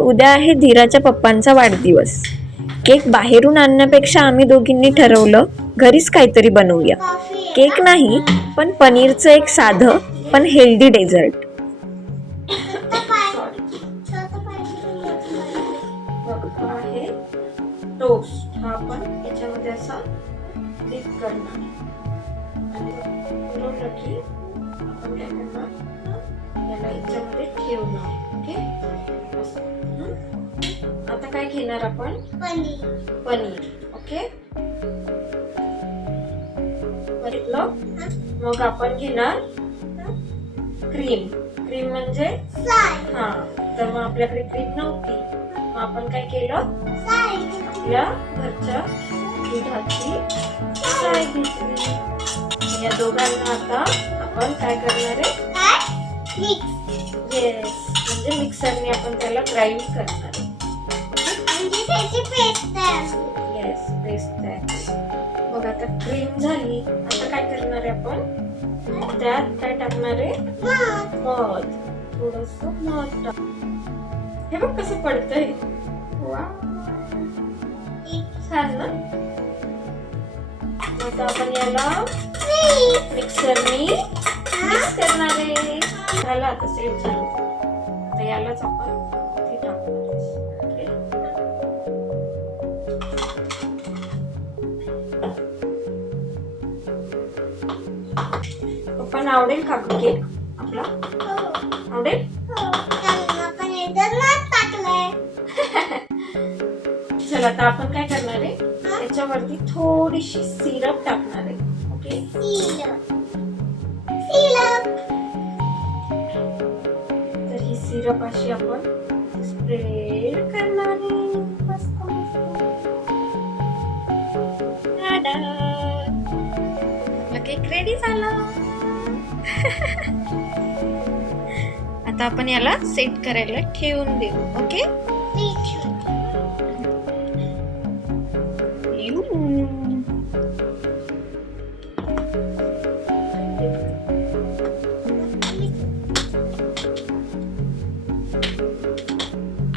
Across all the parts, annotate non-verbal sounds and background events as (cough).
उद्या आहे धीराच्या पप्पांचा वाढदिवस. केक बाहेरून आणण्यापेक्षा आम्ही दोघींनी ठरवलं घरीच काहीतरी बनवूया. केक नाही पण पनीरचं एक साधं पण हेल्दी डेझर्ट. टोस्ट. हा आपण याच्यामध्ये असा डीप करणार. आणि बनवलं की आपण काय करणार? याला याच्यामध्ये ठेवणार. ओके? आता काय घेणार आपण? पनीर. ओके. बघितलं? मग आपण घेणार क्रीम. क्रीम म्हणजे? हा. तर मग आपल्याकडे क्रीम नव्हती. मग आपण काय केलं? आपल्या घरच्या दुधाची साय घेतली. या दोघांना आता आपण काय करणार आहे? येस म्हणजे मिक्सरने आपण त्याला ग्राइंड करणार. आहे येस पेस्ट तयार मग आता क्रीम झाली. आता काय करणार आहे आपण? त्यात काय टाकणार आहे? मध. थोडस मध टाक. हे बघ कसं पडतंय. वा छान ना? आता आपण याला मिक्सरनी मिक्स करणार आहे. झालं आता सेट झालं. यालाच आपण इथे टाकणार? पप्पांना आवडेल का केक आपला? आवडेल? चला आता आपण काय करणार आहे? त्याच्यावरती थोडीशी सिरप टाकणार आहे. ओके? ही सिरप अशी आपण स्प्रेड करणार आहे मस्त मस्त टाडा! आपला केक रेडी झाला आता आपण याला सेट करायला ठेवून देऊ ओके यू.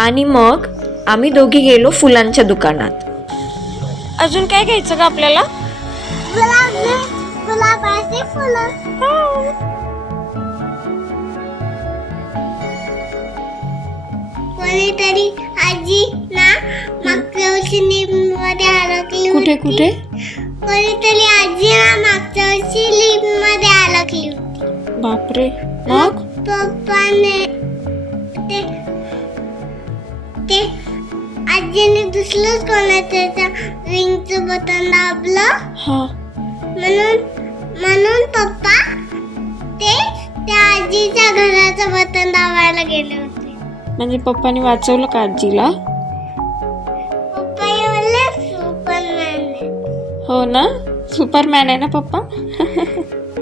आणि मग आम्ही दोघी गेलो फुलांच्या दुकानात. अजून काय घ्यायचं का आपल्याला? कोणीतरी आजी ना मागच्या वर्षी लिफ्टमध्ये अडकली कुठे. कुठे? कोणीतरी आजी ना मागच्या वर्षी लिफ्टमध्ये अडकली होती. बापरे. मग? पप्पाने ते ते आजीने दुसरंच कोणाच्या रिंगचं बटन दाबलं? हा. म्हणून म्हणून पप्पा ते त्या आजीच्या घराचं बटन दाबायला गेले होते. म्हणजे पप्पाने वाचवलं का आजीला? पप्पा एवढे सुपरमॅन आहे. हो ना? सुपरमॅन आहे ना पप्पा? (laughs)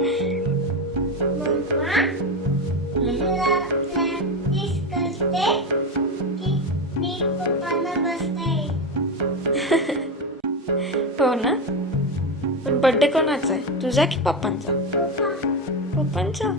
हो ना? पण बर्थडे कोणाचा आहे? तुझा की पप्पांचा? पप्पांचा?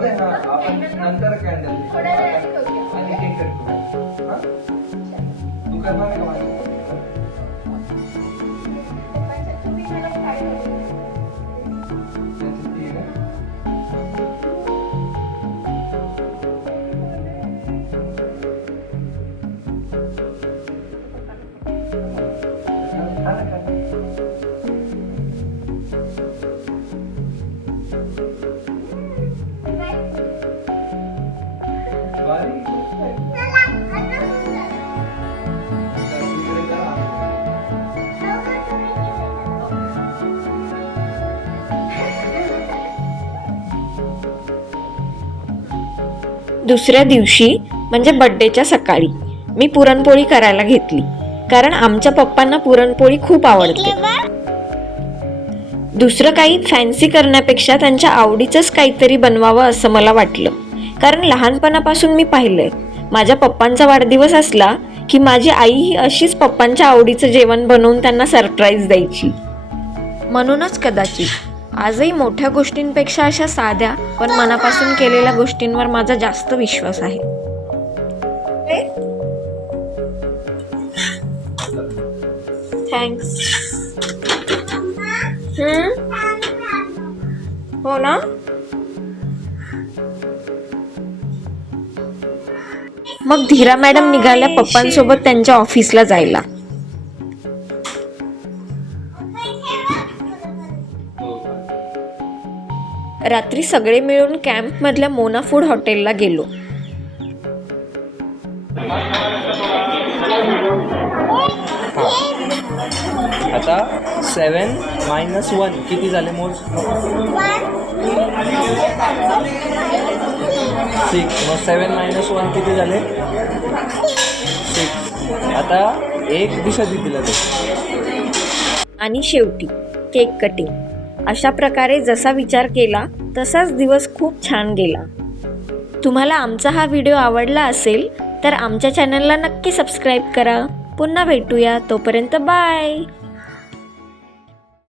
दे हा आपण नंतर कॅन्डल आधी केक कट करू? तू करणार का माझं? दुसऱ्या दिवशी म्हणजे बड्डेच्या सकाळी मी पुरणपोळी करायला घेतली. कारण आमच्या पप्पांना पुरणपोळी खूप आवडते. दुसरं काही फॅन्सी करण्यापेक्षा त्यांच्या आवडीचंच काहीतरी बनवावं असं मला वाटलं. कारण लहानपणापासून मी पाहिलंय. माझ्या पप्पांचा वाढदिवस असला की माझी आई ही अशीच पप्पांच्या आवडीचं जेवण बनवून त्यांना सरप्राईज द्यायची. म्हणूनच कदाचित. आजही मोठ्या गोष्टींपेक्षा अशा साध्या पण मनापासून केलेल्या गोष्टींवर माझा जास्त विश्वास आहे. थँक्स हो ना मग धीरा मॅडम निघाल्या पप्पांसोबत त्यांच्या ऑफिसला जायला? रात्री सगळे मिळून कॅम्पमधल्या मोना फूड हॉटेलला गेलो. सेवन मायनस वन किती झाले मोज सिक्स मग सेवन मायनस वन किती झाले? सिक्स आता एक दिशा दिला ते आणि शेवटी केक कटिंग अशा प्रकारे जसा विचार केला तसाच दिवस खूप छान गेला. तुम्हाला आमचा हा व्हिडिओ आवडला असेल तर आमच्या चॅनलला नक्की सबस्क्राईब करा. पुन्हा भेटूया. तोपर्यंत बाय